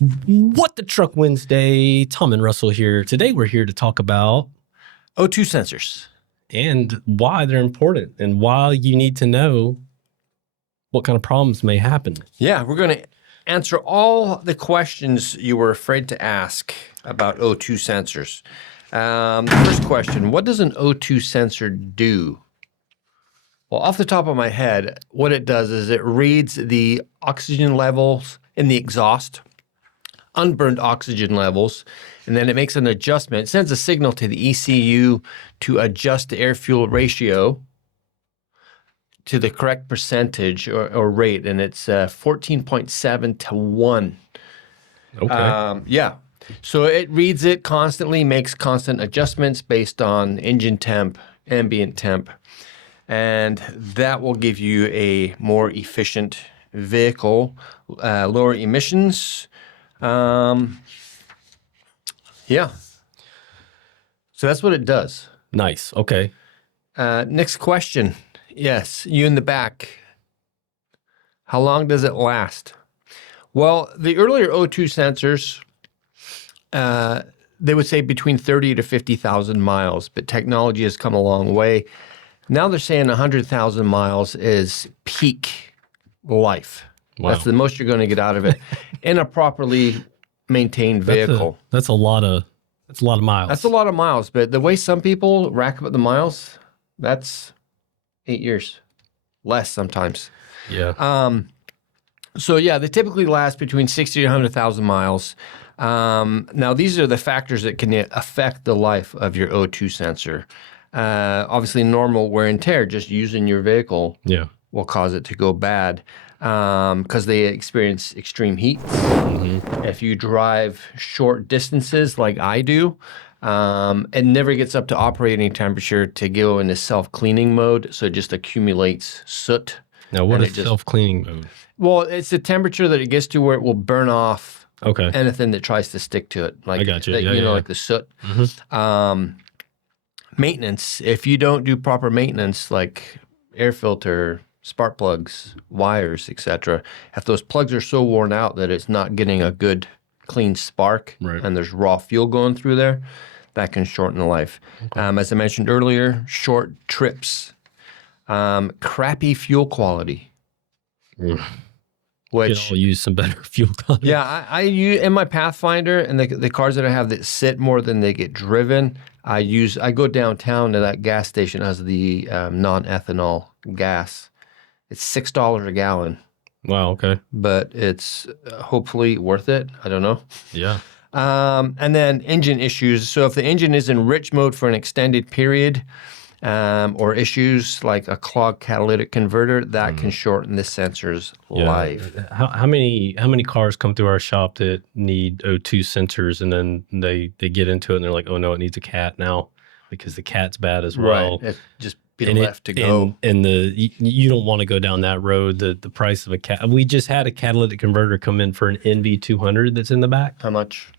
What the Truck Wednesday, Tom and Russell here. Today we're here to talk about O2 sensors and why they're important and why you need to know what kind of problems may happen. Yeah, we're going to answer all the questions you were afraid to ask about O2 sensors. First question, what does an O2 sensor do? Well, off the top of my head, what it does is it reads the oxygen levels in the exhaust, unburned oxygen levels, and then it makes an adjustment. It sends a signal to the ECU to adjust the air-fuel ratio to the correct percentage or rate, and it's 14.7 to 1. Okay. Yeah. So it reads it constantly, makes constant adjustments based on engine temp, ambient temp, and that will give you a more efficient vehicle, lower emissions. Yeah. So that's what it does. Nice. Okay. Next question. Yes, you in the back. How long does it last? Well, the earlier O2 sensors, they would say between 30 to 50,000 miles, but technology has come a long way. Now they're saying 100,000 miles is peak life. Wow. That's the most you're going to get out of it in a properly maintained vehicle. That's a lot of miles. That's a lot of miles, but the way some people rack up the miles, that's 8 years, less sometimes. Yeah. So yeah, they typically last between 60 to 100,000 miles. Now these are the factors that can affect the life of your O2 sensor. Obviously normal wear and tear, just using your vehicle will cause it to go bad because they experience extreme heat. Mm-hmm. If you drive short distances like I do, it never gets up to operating temperature to go into self-cleaning mode, so it just accumulates soot. Now, what is self-cleaning mode? Well, it's the temperature that it gets to where it will burn off okay. anything that tries to stick to it. Like, I got you. Like the soot. Mm-hmm. Maintenance, if you don't do proper maintenance, like air filter, spark plugs, wires, etc., if those plugs are so worn out that it's not getting a good clean spark and there's raw fuel going through there, that can shorten the life. Okay. As I mentioned earlier, short trips, crappy fuel quality. Which I'll use some better fuel quality. Yeah, I use in my Pathfinder and the cars that I have that sit more than they get driven. I go downtown to that gas station as the non-ethanol gas. It's $6 a gallon. Wow. Okay. But it's hopefully worth it. I don't know. Yeah. And then engine issues. So if the engine is in rich mode for an extended period, or issues like a clogged catalytic converter, that can shorten the sensor's life. How many cars come through our shop that need O2 sensors, and then they get into it and they're like, oh no, it needs a cat now because the cat's bad as well. Right. It's just be left to go. And you don't want to go down that road. The price of a cat. We just had a catalytic converter come in for an NV200 that's in the back. How much?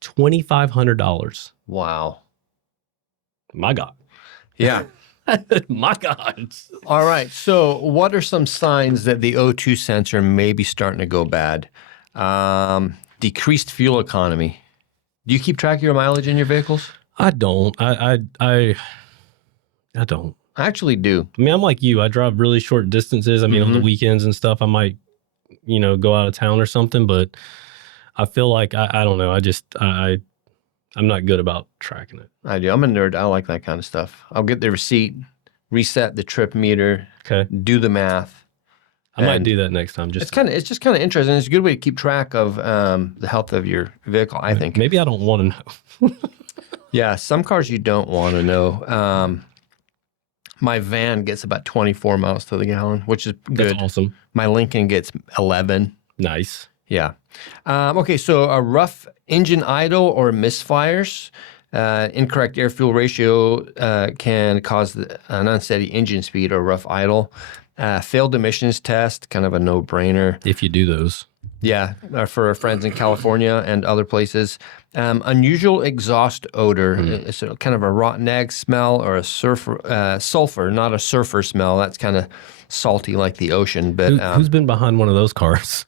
$2,500. Wow. My God. Yeah. My God. All right. So what are some signs that the O2 sensor may be starting to go bad? Decreased fuel economy. Do you keep track of your mileage in your vehicles? I don't. I don't. I actually do. I mean, I'm like you. I drive really short distances. I mean, on the weekends and stuff, I might, go out of town or something, but I feel like I don't know. I'm not good about tracking it. I do. I'm a nerd. I like that kind of stuff. I'll get the receipt, reset the trip meter, do the math. I might do that next time. It's just kind of interesting. It's a good way to keep track of the health of your vehicle, I think. Maybe I don't want to know. Yeah, some cars you don't want to know. My van gets about 24 miles to the gallon, which is good. That's awesome. My Lincoln gets 11. Nice. Yeah. Okay, so a rough engine idle or misfires, incorrect air-fuel ratio can cause an unsteady engine speed or rough idle. Failed emissions test, kind of a no-brainer. If you do those. Yeah, for our friends in California and other places. Unusual exhaust odor. It's a kind of a rotten egg smell or a sulfur, not a surfer smell. That's kind of salty like the ocean. But Who's been behind one of those cars?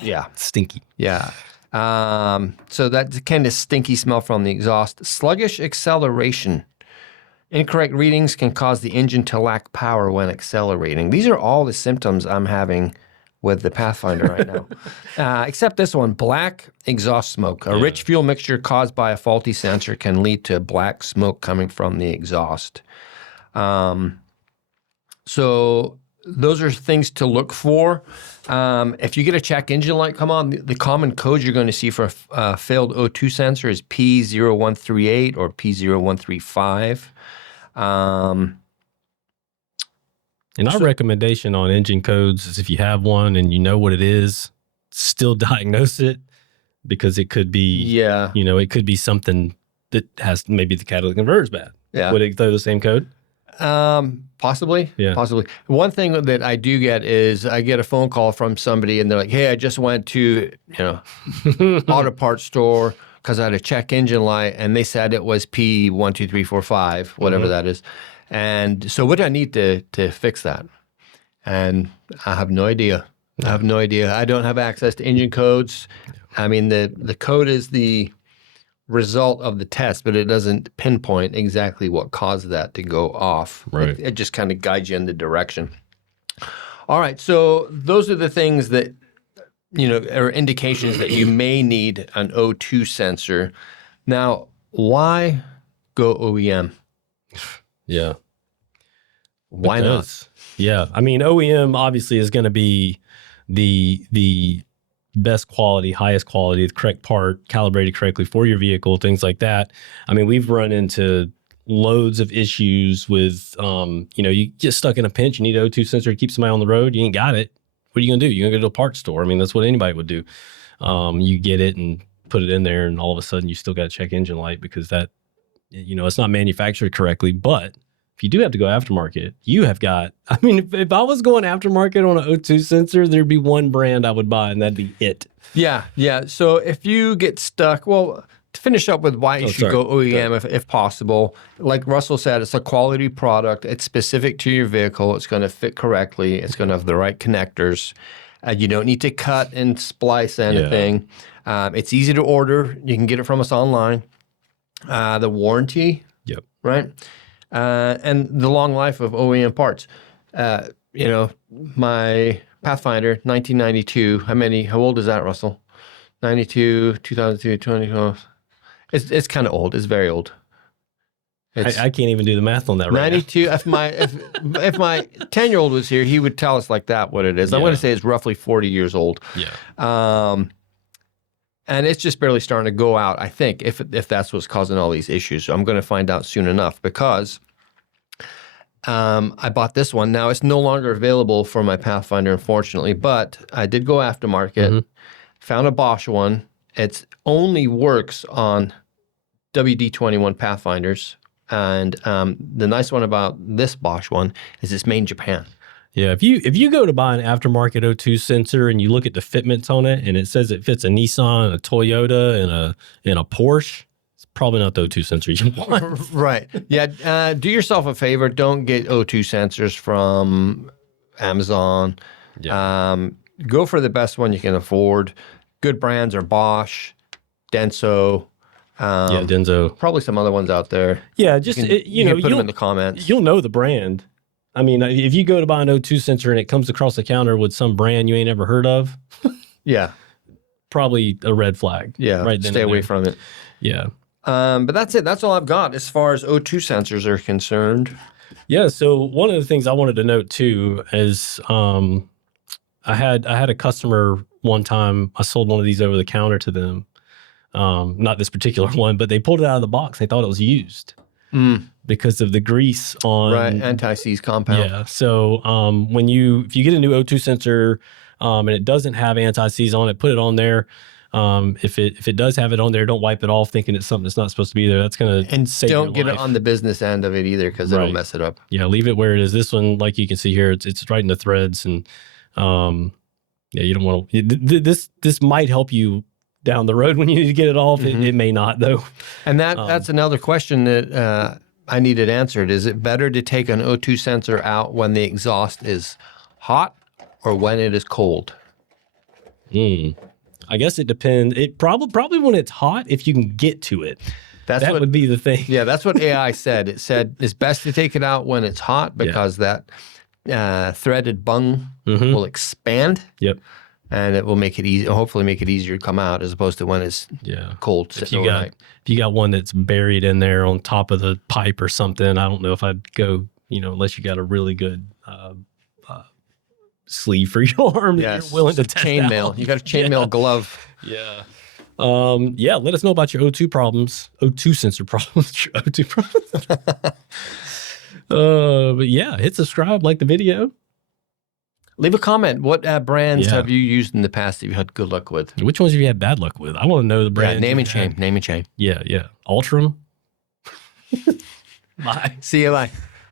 yeah, Stinky. yeah. So that's kind of stinky smell from the exhaust. Sluggish acceleration. Incorrect readings can cause the engine to lack power when accelerating. These are all the symptoms I'm having with the Pathfinder right now. Except this one, black exhaust smoke. A rich fuel mixture caused by a faulty sensor can lead to black smoke coming from the exhaust. So those are things to look for. If you get a check engine light come on, the common code you're going to see for a failed O2 sensor is P0138 or P0135. And our recommendation on engine codes is if you have one and you know what it is, still diagnose it, because it could be, it could be something that has maybe the catalytic converter's bad. Yeah. Would it throw the same code? Possibly. Yeah. Possibly. One thing that I do get is I get a phone call from somebody and they're like, hey, I just went to, auto parts store because I had a check engine light and they said it was P12345, whatever that is. And so what do I need to fix that? And I have no idea. I have no idea. I don't have access to engine codes. I mean, the code is the result of the test, but it doesn't pinpoint exactly what caused that to go off. Right. It just kind of guides you in the direction. All right. So those are the things that, are indications that you may need an O2 sensor. Now, why go OEM? Yeah. Why not? Yeah. I mean, OEM obviously is going to be the best quality, highest quality, the correct part, calibrated correctly for your vehicle, things like that. I mean, we've run into loads of issues with, you get stuck in a pinch, you need an O2 sensor to keep somebody on the road, you ain't got it. What are you going to do? You're going to go to a parts store. I mean, that's what anybody would do. You get it and put it in there, and all of a sudden you still got to check engine light because that, it's not manufactured correctly. But if you do have to go aftermarket, you have got, I mean, if I was going aftermarket on an O2 sensor, there'd be one brand I would buy, and that'd be it. Yeah, yeah. So if you get stuck, well, to finish up with why you should go OEM if possible, like Russell said, it's a quality product. It's specific to your vehicle. It's going to fit correctly. It's going to have the right connectors. You don't need to cut and splice anything. It's easy to order. You can get it from us online. The warranty, right? And the long life of OEM parts. My Pathfinder, 1992. How old is that, Russell? 92, 2002, 2012. It's kind of old. It's very old. I can't even do the math on that right 92. now. if my 10-year-old was here, he would tell us like that what it is. I'm going to say it's roughly 40 years old. Yeah. And it's just barely starting to go out, I think, if that's what's causing all these issues. So I'm going to find out soon enough because I bought this one. Now, it's no longer available for my Pathfinder, unfortunately, but I did go aftermarket, found a Bosch one. It only works on WD-21 Pathfinders. And the nice one about this Bosch one is it's made in Japan. Yeah, if you go to buy an aftermarket O2 sensor and you look at the fitments on it and it says it fits a Nissan, a Toyota, and a Porsche, it's probably not the O2 sensor you want. Right. Yeah. Do yourself a favor. Don't get O2 sensors from Amazon. Yeah. Go for the best one you can afford. Good brands are Bosch, Denso. Denso. Probably some other ones out there. Yeah, just you can put them in the comments. You'll know the brand. I mean, if you go to buy an O2 sensor and it comes across the counter with some brand you ain't ever heard of, probably a red flag. Yeah, right. Stay away from it. Yeah. But that's it. That's all I've got as far as O2 sensors are concerned. Yeah. So one of the things I wanted to note too is I had a customer one time. I sold one of these over the counter to them. Not this particular one, but they pulled it out of the box. They thought it was used. Because of the grease on anti-seize compound. Yeah. So if you get a new O2 sensor and it doesn't have anti-seize on it, put it on there. If it does have it on there, don't wipe it off thinking it's something that's not supposed to be there. That's gonna save your life. And don't get it on the business end of it either because it'll mess it up. Yeah, leave it where it is. This one, like you can see here, it's right in the threads, and Yeah, you don't want to. This might help you down the road when you need to get it off. It may not though. And that's another question that I needed answered. Is it better to take an O2 sensor out when the exhaust is hot or when it is cold? I guess it depends. It probably when it's hot, if you can get to it. That would be the thing. Yeah, that's what AI said. It said it's best to take it out when it's hot because that threaded bung will expand. Yep. And it will make it easy. Hopefully, make it easier to come out as opposed to when it's cold. If you got one that's buried in there on top of the pipe or something, I don't know if I'd go. Unless you got a really good sleeve for your arm that you're willing to test chainmail. You got a chainmail glove. Yeah. Let us know about your O2 problems, O2 sensor problems, your O2 problems. But yeah, hit subscribe, like the video. Leave a comment. What brands have you used in the past that you had good luck with? Which ones have you had bad luck with? I want to know the brand. Name and shame. Name and shame. Yeah. Ultram. Bye. See you. Bye.